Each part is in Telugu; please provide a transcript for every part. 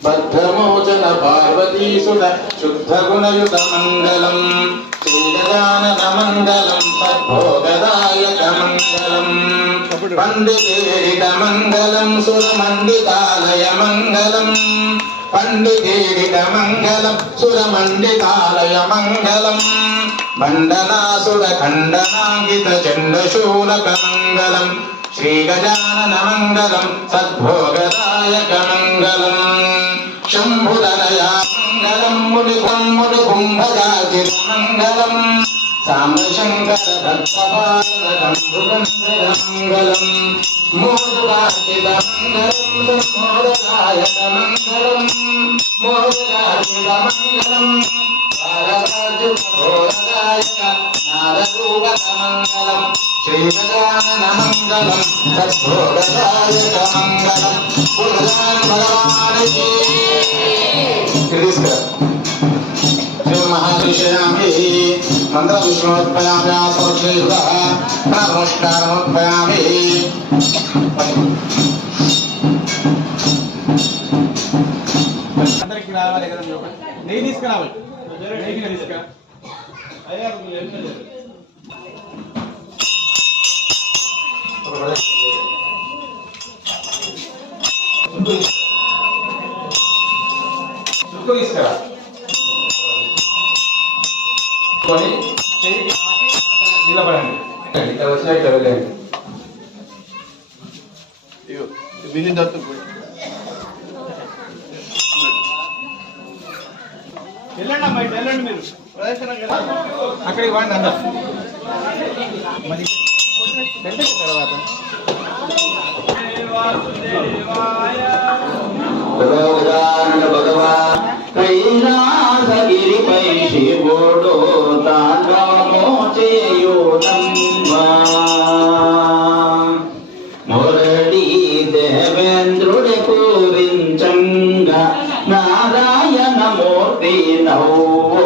బద్ధమోచన పార్వతీసుత శుద్ధ గుణయుత మంగళం శ్రీగజానన మంగళం సద్భోగదాయక మంగళం పండితేరిత మంగళం సురమండితాలయ మంగళం పండితేరిత మంగళం సురమండితాలయ మంగళం మండలాసుర ఖండనాంగిత చండశూలక మంగళం శ్రీగజానన మంగళం సద్భోగదాయక మంగళం శంభుదరయా మంగళం ముని కుంభజాజిత మంగళం సాంబశంకర భక్తపాలకంబుగంధర మంగళం మోదవాచిత మంగళం మోదదాయక మంగళం మోదదాచిత మంగళం భారవాజుఘోరదాయక నాదరూపక మంగళం శ్రీగజానన మంగళం సద్భోగదాయక మంగళం పునరాన్ భగవానికి महाविषयामि मंत्र विष्णुत्पयामि आत्मक्षेत्रः नमस्कारमुत्पयामि అందరికి రావాలి కదా నెయ్యి తీసుకురావాలి నెయ్యి తీసుకురా అయ్యా చుట్టూ తీసుకురా నిలబడండి ఇక్కడ వచ్చిన ఇక్కడ వెళ్ళండి వెళ్ళిన తర్వాత వెళ్ళండి అమ్మా ఇటు వెళ్ళండి మీరు అక్కడికి వాడిని అందరు మరి తర్వాత భగవాన్ కైలాసగిరిపై శివుడు తాండవము చేయుటంబా మురళీ దేవేంద్రుడి పూరించంగా నారాయణమూర్తి నవ్వో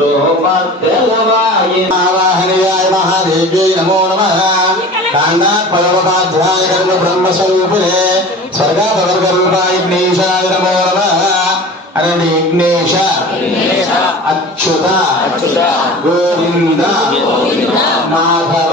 చోపత్తెలవాయి వాహనియాయ మహాదేవ్యై నమో నమః కాండాత్పదోపాధ్యాయ కర్మ బ్రహ్మస్వరూపిణే స్వర్గాపవర్గరూపాయ విఘ్నేశాయ నమో నమః అరణి విఘ్నేశ అచ్యుత గోవింద మాధవ